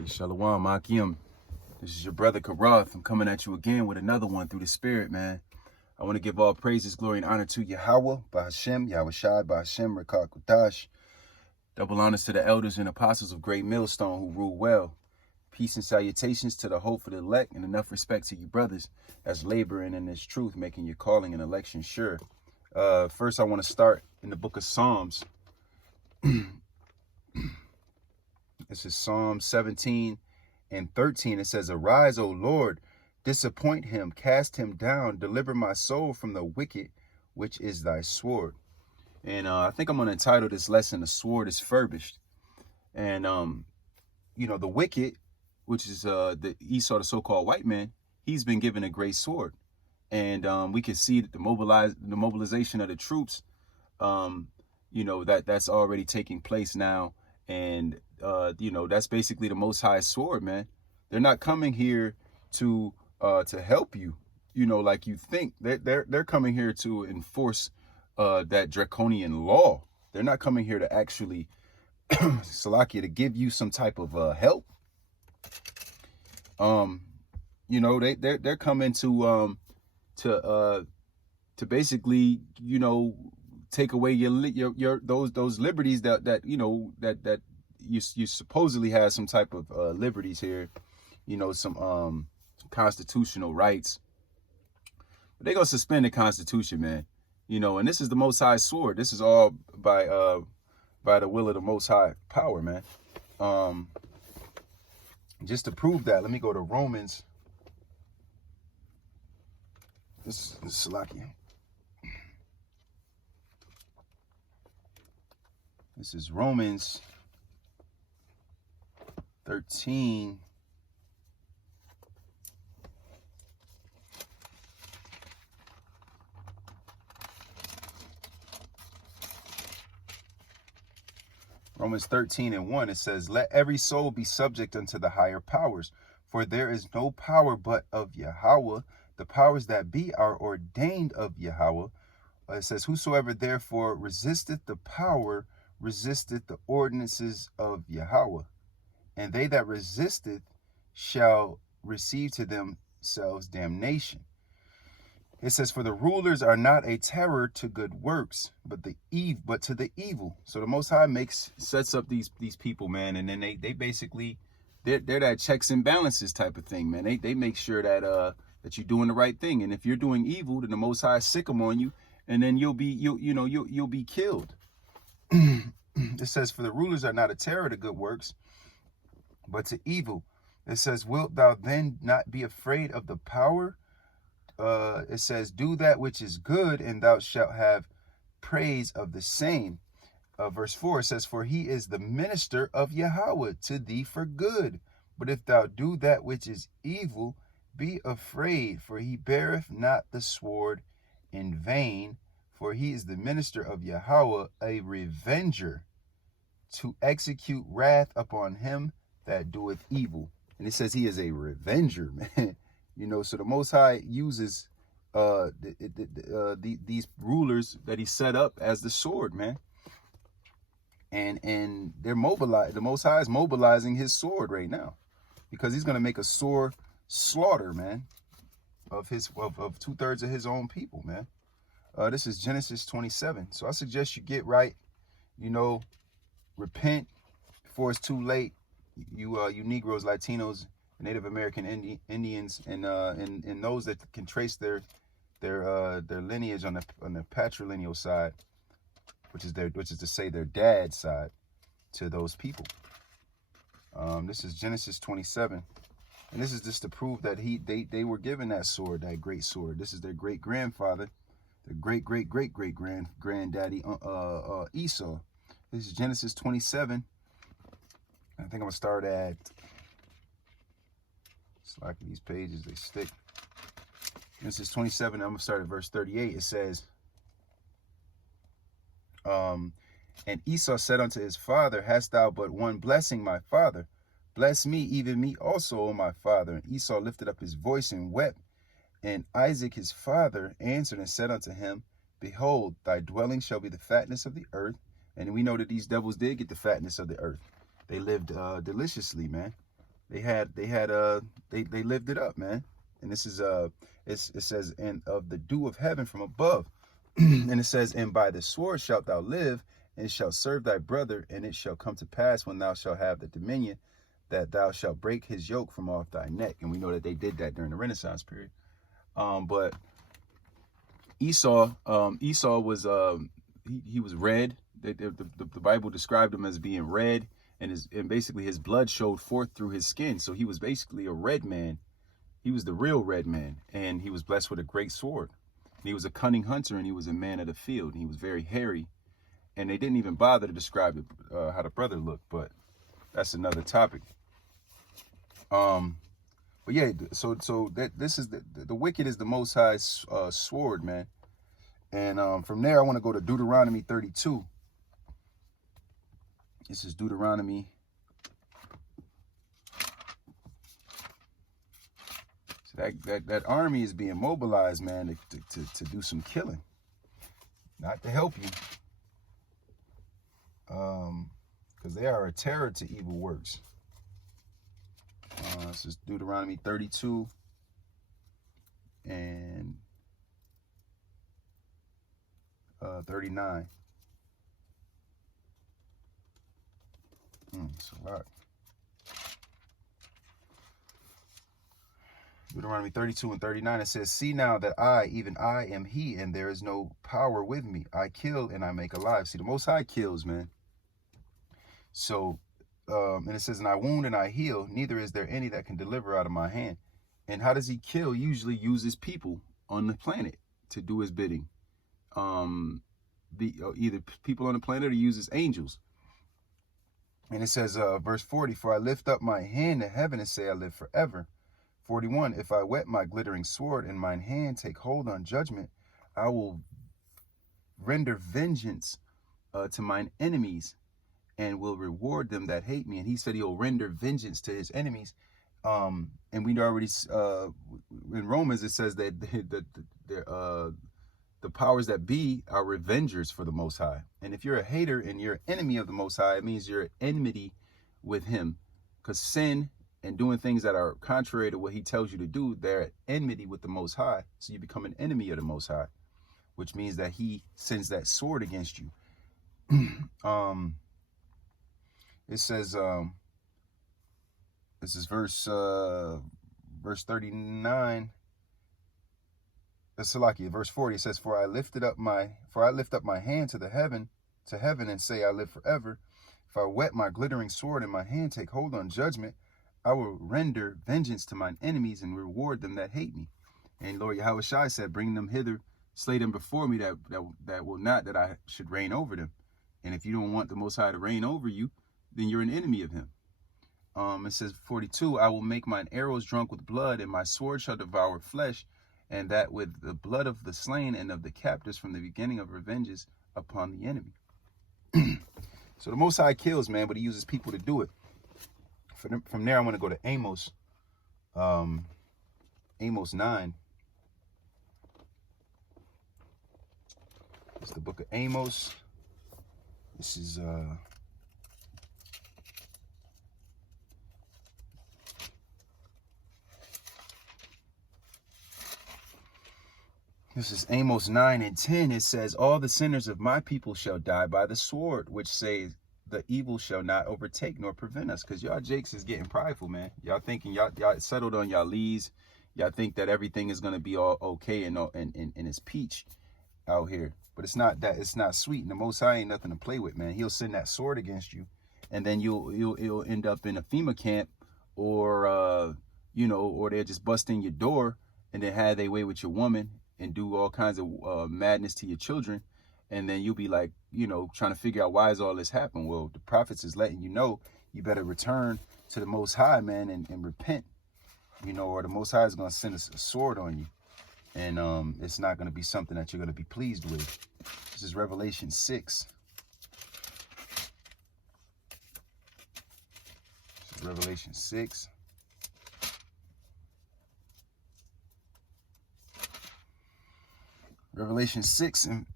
Hey, Shalom, Akim. This is your brother Karath. I'm coming at you again with another one through the Spirit, man. I want to give all praises, glory, and honor to Yahweh, Bahashem, Yahweh Shai, Bahashem, Rekah Kudash. Double honors to the elders and apostles of Great Millstone who rule well. Peace and salutations to the hope for the elect, and enough respect to you brothers that's laboring in this truth, making your calling and election sure. First, I want to start in the book of Psalms. This is Psalm 17 and 13. It says, "Arise, O Lord, disappoint him, cast him down, deliver my soul from the wicked, which is thy sword." And I think I'm going to entitle this lesson, "The Sword is Furbished." And, the wicked, which is the Esau, the so-called white man, he's been given a great sword. And we can see that the mobilization of the troops, that's already taking place now. And, that's basically the Most High's sword, man. They're not coming here to help you, like you think. They're coming here to enforce that draconian law. They're not coming here to actually, Salakia, to give you some type of help. They're coming to basically, take away your those liberties that you supposedly have some type of liberties here, some constitutional rights. But they're gonna suspend the Constitution, man. And this is the Most High sword. This is all by the will of the Most High power, man. Just to prove that, let me go to Romans. This is Salakia. This is Romans 13. Romans 13 and 1, it says, "Let every soul be subject unto the higher powers, for there is no power but of Yahweh. The powers that be are ordained of Yahweh." It says, "Whosoever therefore resisteth the power, resisteth the ordinances of Yahweh. And they that resisteth shall receive to themselves damnation." It says, "For the rulers are not a terror to good works, but to the evil." So the Most High sets up these people, man, and then they basically they're that checks and balances type of thing, man. They make sure that you're doing the right thing, and if you're doing evil, then the Most High sick them on you, and then you'll be killed. It says, "For the rulers are not a terror to good works, but to evil." It says, "Wilt thou then not be afraid of the power?" It says, "Do that which is good, and thou shalt have praise of the same." Verse 4, it says, "For he is the minister of Yahweh to thee for good. But if thou do that which is evil, be afraid, for he beareth not the sword in vain. For he is the minister of Yahweh, a revenger, to execute wrath upon him that doeth evil." And it says he is a revenger, man. So the Most High uses these rulers that he set up as the sword, man. And they're mobilized. The Most High is mobilizing his sword right now, because he's gonna make a sore slaughter, man, of 2/3 of his own people, man. This is Genesis 27. So I suggest you get right, repent before it's too late. You Negroes, Latinos, Native American Indians, and those that can trace their lineage on the patrilineal side, which is to say their dad's side, to those people. This is Genesis 27, and this is just to prove that they were given that sword, that great sword. This is their great grandfather, the great granddaddy Esau. This is Genesis 27. I think I'm gonna start at. It's like these pages, they stick. Genesis 27, I'm going to start at verse 38. It says, "And Esau said unto his father, Hast thou but one blessing, my father? Bless me, even me also, O my father. And Esau lifted up his voice and wept. And Isaac his father answered and said unto him, Behold, thy dwelling shall be the fatness of the earth." And we know that these devils did get the fatness of the earth. They lived deliciously, man. they lived it up, man. And this is it says, and of the dew of heaven from above. And it says, and by the sword shalt thou live, and shalt serve thy brother, and it shall come to pass when thou shalt have the dominion, that thou shalt break his yoke from off thy neck. And we know that they did that during the Renaissance period. But Esau was he was red. The Bible described him as being red, and basically his blood showed forth through his skin. So he was basically a red man. He was the real red man, and he was blessed with a great sword. And he was a cunning hunter, and he was a man of the field. And he was very hairy, and they didn't even bother to describe how the brother looked, but that's another topic. But yeah, so that this is the wicked is the Most High's sword, man. And from there, I want to go to Deuteronomy 32. This is Deuteronomy. So that army is being mobilized, man, to do some killing, not to help you, because they are a terror to evil works. This is Deuteronomy 32 and 39. It's a lot. Deuteronomy 32 and 39, it says, see now that I, even I, am he, and there is no power with me. I kill and I make alive. See, the Most High kills, man. So, and it says, and I wound and I heal, neither is there any that can deliver out of my hand. And how does he kill? He usually uses people on the planet to do his bidding. Either people on the planet or uses angels. And it says, verse 40, for I lift up my hand to heaven and say, I live forever. 41, if I whet my glittering sword and mine hand take hold on judgment, I will render vengeance to mine enemies and will reward them that hate me. And he said he'll render vengeance to his enemies. And we already, in Romans, it says that the powers that be are revengers for the Most High. And if you're a hater and you're an enemy of the Most High, it means you're at enmity with him. Because sin and doing things that are contrary to what he tells you to do, they're at enmity with the Most High. So you become an enemy of the Most High, which means that he sends that sword against you. It says, this is verse 39. Salakia, verse 40, it says, for I lift up my hand to heaven and say, I live forever. If I whet my glittering sword and my hand take hold on judgment, I will render vengeance to mine enemies and reward them that hate me. And Lord Yahweh Shai said, bring them hither, slay them before me, that will not, that I should reign over them. And if you don't want the Most High to reign over you, then you're an enemy of him. It says 42, I will make mine arrows drunk with blood, and my sword shall devour flesh, and that with the blood of the slain and of the captives from the beginning of revenges upon the enemy. So the Most High kills, man, but he uses people to do it. From there, I want to go to Amos. Amos 9. It's the book of Amos. This is Amos 9 and 10. It says, all the sinners of my people shall die by the sword, which says the evil shall not overtake nor prevent us. Because y'all jakes is getting prideful, man. Y'all thinking y'all settled on y'all lees. Y'all think that everything is going to be all okay and it's peach out here. But it's not that. It's not sweet. And the Most High ain't nothing to play with, man. He'll send that sword against you, and then you'll end up in a FEMA camp, or or they'll just bust in your door and then have their way with your woman and do all kinds of madness to your children. And then you'll be like, trying to figure out why is all this happening. Well, the prophets is letting you know you better return to the Most High, man, and repent, or the Most High is going to send a sword on you. And it's not going to be something that you're going to be pleased with. This is Revelation 6. This is Revelation 6. Revelation 6 and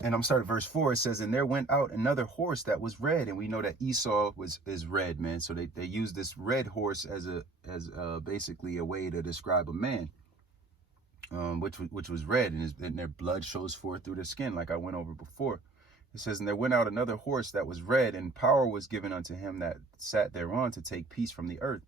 And I'm starting verse 4. It says, and there went out another horse that was red. And we know that Esau is red, man. So they use this red horse as basically a way to describe a man, which was red, and their blood shows forth through their skin, like I went over before. It says, and there went out another horse that was red, and power was given unto him that sat thereon to take peace from the earth.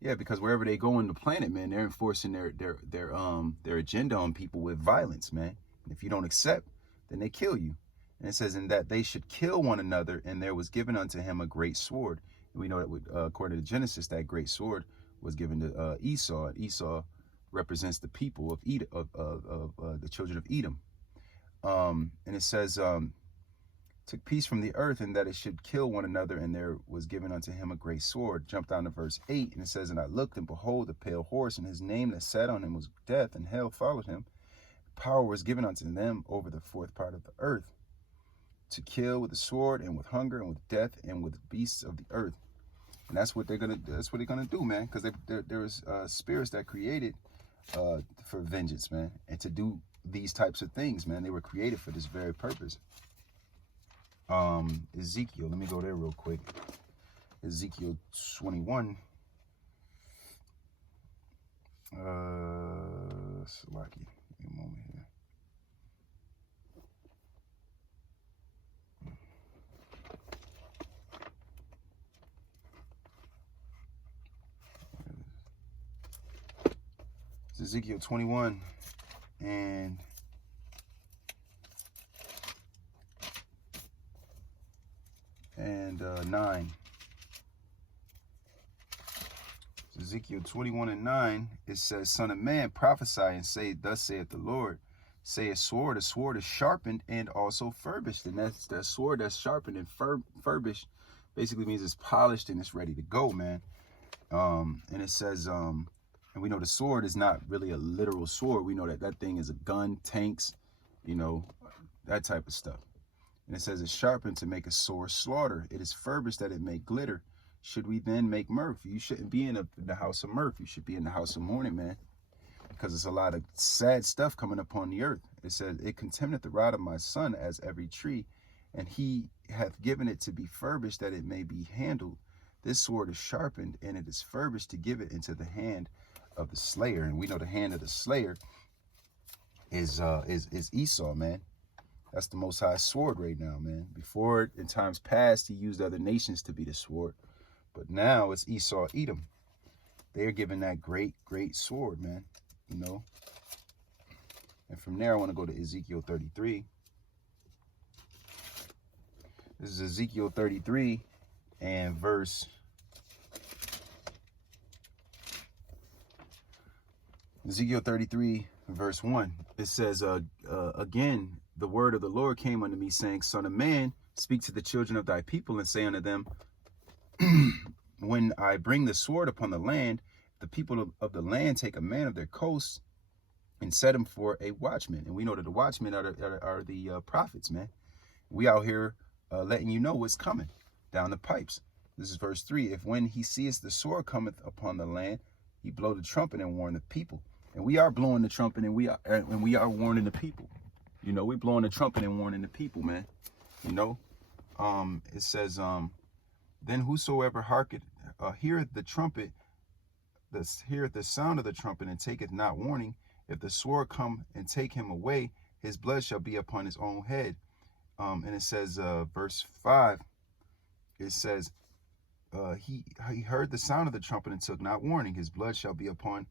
Yeah, because wherever they go on the planet, man, they're enforcing their agenda on people with violence, man. And if you don't accept, then they kill you. And it says, in that they should kill one another, and there was given unto him a great sword. And we know that according to Genesis, that great sword was given to Esau. And Esau represents the people of Edom, the children of Edom. And it says, took peace from the earth, and that it should kill one another, and there was given unto him a great sword. Jump down to verse 8, and it says, and I looked, and behold, a pale horse, and his name that sat on him was Death, and hell followed him. Power was given unto them over the fourth part of the earth, to kill with the sword, and with hunger, and with death, and with beasts of the earth. And that's what they're gonna do, man, because there was spirits that created for vengeance, man, and to do these types of things, man. They were created for this very purpose. Ezekiel, let me go there real quick. Ezekiel 21. Salaki, give me a moment here. It's Ezekiel 21 and and 9. Ezekiel 21 and 9, it says, Son of man, prophesy and say, thus saith the Lord, say a sword is sharpened and also furbished. And that's that sword that's sharpened and furbished basically means it's polished and it's ready to go, man. And it says, and we know the sword is not really a literal sword. We know that that thing is a gun, tanks, you know, that type of stuff. And it says it's sharpened to make a sore slaughter. It is furbished that it may glitter. Should we then make mirth? You shouldn't be in the house of mirth. You should be in the house of mourning, man. Because there's a lot of sad stuff coming upon the earth. It says, it contemneth the rod of my son as every tree, and he hath given it to be furbished that it may be handled. This sword is sharpened, and it is furbished to give it into the hand of the slayer. And we know the hand of the slayer is Esau, man. That's the Most High's sword right now, man. Before, in times past, he used other nations to be the sword. But now it's Esau, Edom. They're given that great, great sword, man. You know. And from there, I want to go to Ezekiel 33. This is Ezekiel 33 and verse... Ezekiel 33, verse 1. It says, again, the word of the Lord came unto me, saying, Son of man, speak to the children of thy people, and say unto them, when I bring the sword upon the land, the people of the land take a man of their coasts and set him for a watchman. And we know that the watchmen are the prophets, man. We out here letting you know what's coming down the pipes. This is verse 3. If when he seeth the sword cometh upon the land, he blow the trumpet and warn the people. And we are blowing the trumpet, and we are warning the people. You know, we're blowing the trumpet and warning the people, man. You know, it says, then whosoever heareth the trumpet, heareth the sound of the trumpet, and taketh not warning, if the sword come and take him away, his blood shall be upon his own head. And it says, verse 5, it says, he heard the sound of the trumpet and took not warning, his blood shall be upon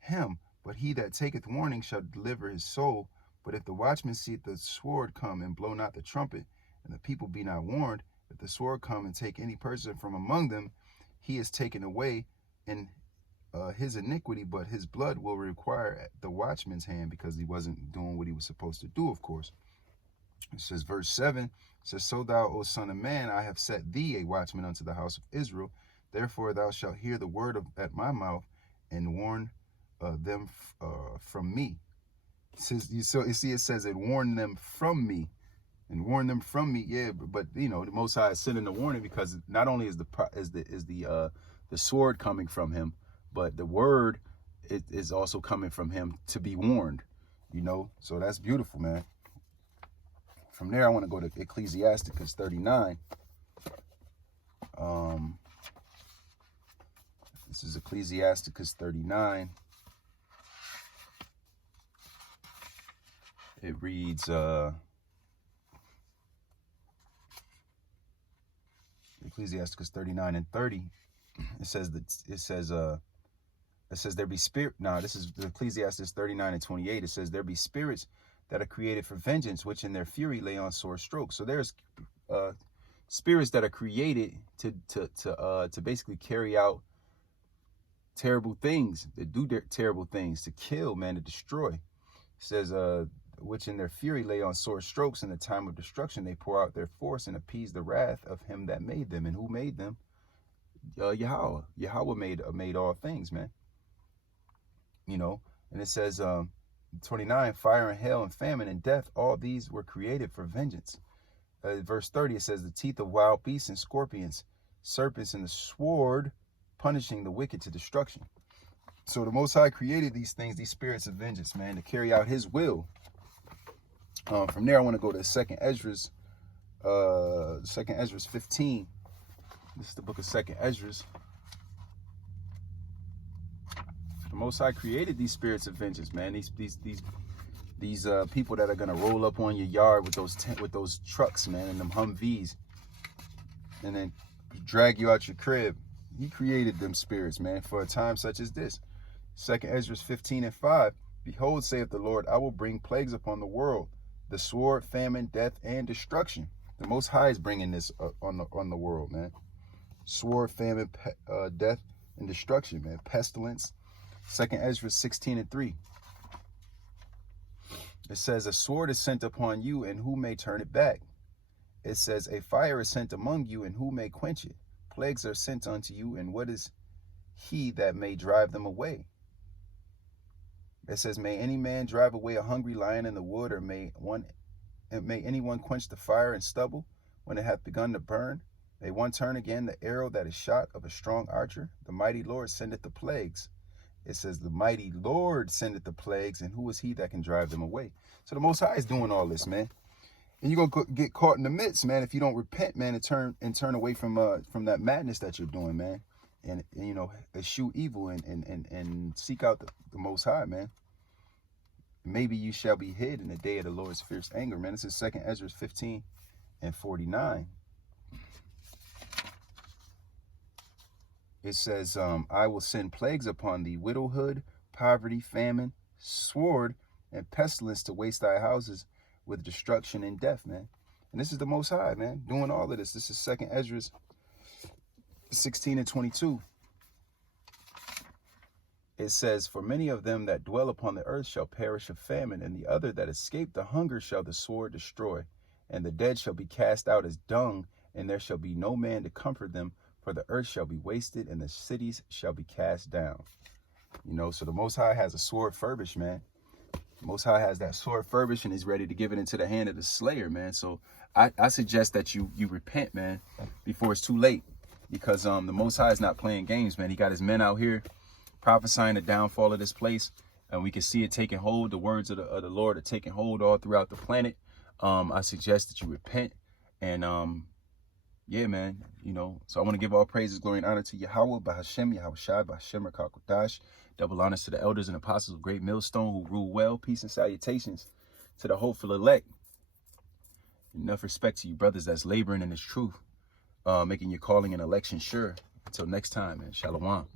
him. But he that taketh warning shall deliver his soul. But if the watchman seeth the sword come and blow not the trumpet, and the people be not warned, if the sword come and take any person from among them, he is taken away in his iniquity, but his blood will require the watchman's hand, because he wasn't doing what he was supposed to do, of course. It says, verse 7, it says, So thou, O son of man, I have set thee a watchman unto the house of Israel. Therefore thou shalt hear the word at my mouth, and warn them from me. It says, you see, it says, and warn them from me. And warn them from me, yeah. But you know, the Most High is sending the warning, because not only is the sword coming from him, but the word is also coming from him to be warned. You know, so that's beautiful, man. From there, I want to go to Ecclesiasticus 39. This is Ecclesiasticus 39. It reads, Ecclesiasticus 39 and 30. It says there be spirit. Nah, this is Ecclesiastes 39 and 28. It says there be spirits that are created for vengeance, which in their fury lay on sore strokes. So there's spirits that are created to basically carry out terrible things, to do terrible things, to kill, man, to destroy. It says, which in their fury lay on sore strokes. In the time of destruction, they pour out their force and appease the wrath of him that made them. And who made them? Yahweh. Yahweh made all things, man. You know, and it says, 29, fire and hail and famine and death, all these were created for vengeance. Verse 30, it says, the teeth of wild beasts and scorpions, serpents, and the sword, punishing the wicked to destruction. So the Most High created these things, these spirits of vengeance, man, to carry out his will. From there, I want to go to 2nd Esdras, 2nd Esdras 15. This is the book of 2nd Esdras. The Most High created these spirits of vengeance, man. These people that are gonna roll up on your yard with those trucks, man, and them Humvees, and then drag you out your crib. He created them spirits, man, for a time such as this. 2nd Esdras 15 and 5. Behold, saith the Lord, I will bring plagues upon the world, the sword, famine, death, and destruction. The Most High is bringing this on the world, man. Sword, famine, death, and destruction, man. Pestilence. 2nd Esdras 16 and 3. It says, a sword is sent upon you, and who may turn it back? It says, a fire is sent among you, and who may quench it? Plagues are sent unto you, and what is he that may drive them away? It says, may any man drive away a hungry lion in the wood, or may anyone quench the fire and stubble when it hath begun to burn? May one turn again the arrow that is shot of a strong archer? The mighty Lord sendeth the plagues. It says, the mighty Lord sendeth the plagues, and who is he that can drive them away? So the Most High is doing all this, man. And you're going to get caught in the midst, man, if you don't repent, man, and turn away from that madness that you're doing, man. And you know, eschew evil and seek out the Most High, man. Maybe you shall be hid in the day of the Lord's fierce anger, man. This is 2nd Esdras 15 and 49. It says, I will send plagues upon thee, widowhood, poverty, famine, sword, and pestilence to waste thy houses with destruction and death, man. And this is the Most High, man, doing all of this. This is 2nd Esdras 16 and 22. It says, for many of them that dwell upon the earth shall perish of famine, and the other that escape the hunger shall the sword destroy. And the dead shall be cast out as dung, and there shall be no man to comfort them. For the earth shall be wasted, and the cities shall be cast down. You know, so the Most High has a sword furbished, man. The Most High has that sword furbished, and he's ready to give it into the hand of the slayer, man. So I suggest that you repent, man, before it's too late. Because the Most High is not playing games, man. He got his men out here prophesying the downfall of this place. And we can see it taking hold. The words of the Lord are taking hold all throughout the planet. I suggest that you repent. And yeah, man, you know, so I want to give all praises, glory, and honor to Yahweh, Bahashem, Yahweh Shai, Bahashem, Rakakodash. Double honors to the elders and apostles of Great Millstone who rule well. Peace and salutations to the hopeful elect. Enough respect to you brothers that's laboring in this truth, making your calling and election sure. Until next time, man. Shalom.